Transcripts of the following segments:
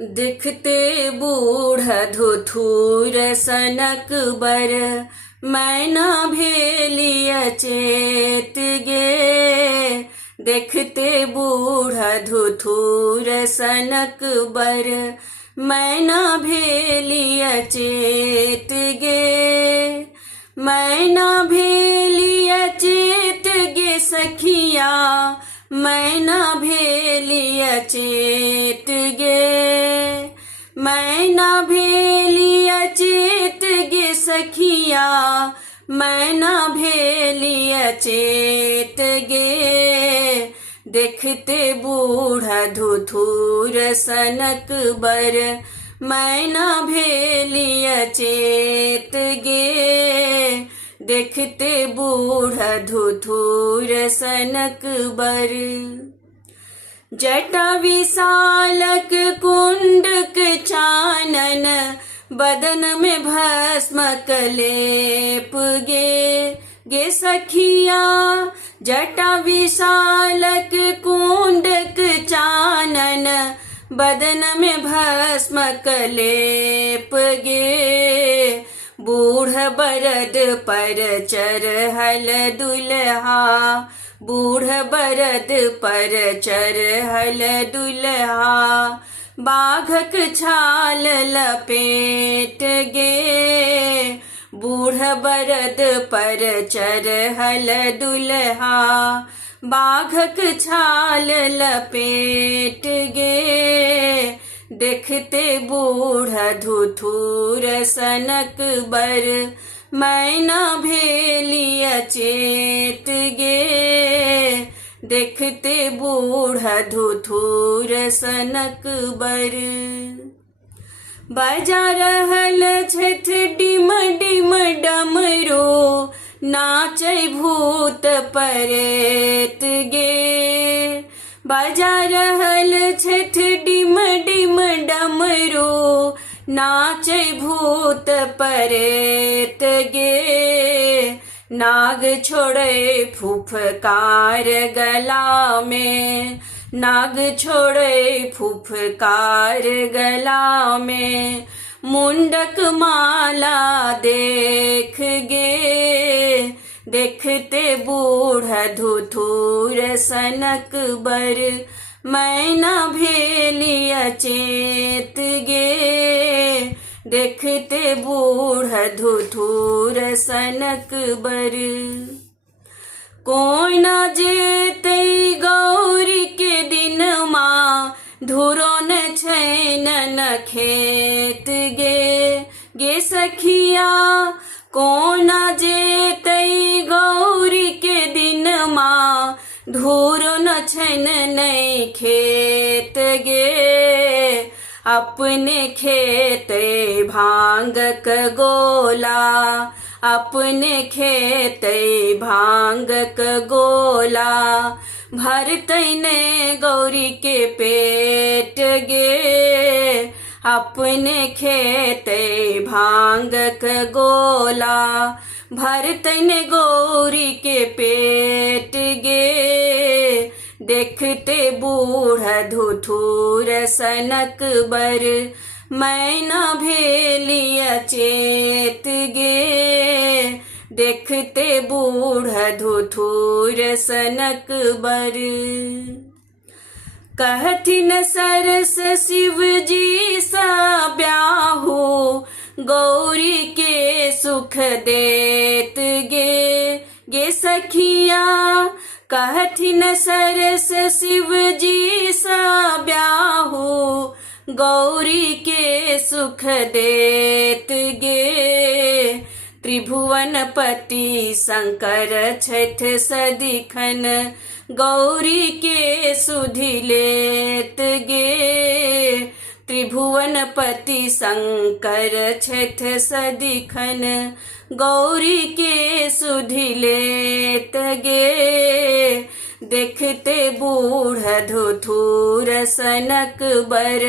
दिखते बूढ़ धुथुर सनक बर, मैना भेलिय चेत गे। देखते बूढ़ धुथुर सनक बर, मैना भेलिय चेत गे। मैना भेलिय चेत गे सखिया, मैना भेलिय चेत गे। मैना भेलिय चेत गे सखिया, मैना भेलिय चेत गे। देखते बूढ़ा धुथुर सनक बर, मैना भेलिय चेत गे। देखते बूढ़ा धुथुर सनक बर। जटा विशालक कुंडक चानन, बदन में भस्म कलेप गे। गे सखिया जटा विशालक कुंडक चानन, बदन में भस्म कलेप गे। बूढ़ बरद पर चरहल दुल्हा, बूढ़ बरद पर चरहल दुल्हा। बाघक छाल लपेट गे, बूढ़ बरद पर चरहल दुल्हा। बाघक छाल लपेट गे। देखते बूढ़ धुथुर सनक बर, मैना भेलिय चेत गे। देखते बूढ़ धुथुर सनक बर। बजा रहल छठ डिम डिम डमरू, नाचै भूत परेत गे। बजा रहल छठ डिम डिम डमरू, नाचै भूत परेत गे। नाग छोड़े फुफकार गला में, नाग छोड़े फुफकार गला में। मुंडक माला देख गे, देखते बूढ़ धुथुर सनक बर, मैना भेलिय चेत गे। देखते बूढ़ धुथुर सनक बर। कोई न जेते गौरी के दिन माँ, धुरो न छैन न खेत गे। गे सखिया कौन जेते गौरी के दिन माँ, धुरो न छैन नहीं खेत गे। अपने खेते भांग क गोला, अपने खेते भांग क गोला। भरतै ने गौरी के पेट गे। अपने खेते भांग क गोला, भरतै ने गौरी के पेट गे। देखते बूढ़ धुथुर सनक बर, मैना भेलिय चेत गे। देखते बूढ़ धुथुर सनक बर। कहथिन सरस शिव जी सा ब्याहू, गौरी के सुख देत गे। गे सखिया कहथिन सरस शिव जी सा ब्याहू, गौरी के सुख देत गे। त्रिभुवन पति शंकर छठ सदिखन, गौरी के सुधि लेत गे। त्रिभुवन पति शंकर छठ सदिखन, गौरी के सुधि लेत गे। देखते बूढ़ धुथुर सनक बर,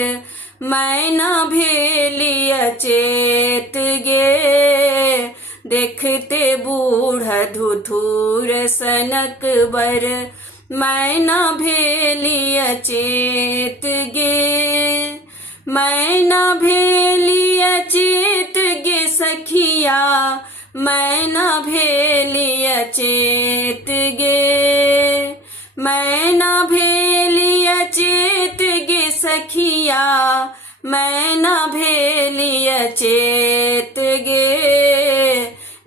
मैना भेलिय चेत गे। देखते बूढ़ धुथुर सनक बर, मैना भेलिय चेत गे। मैना भेलिया चेत गे सखिया, मैना भेलिया चेत गे, मैना भेलिया चेत गे सखिया, मैना भेलिया चेत गे।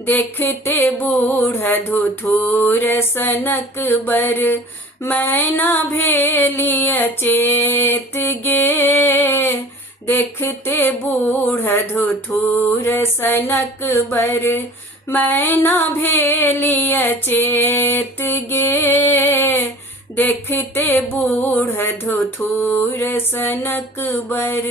देखते बूढ़ा धुथुर सनक बर, मैना भेलिया चेत गे। देखते बूढ़ा धुथुर सनक बर, मैना भेलिया चेत गे। देखते बूढ़ा धुथुर सनक बर।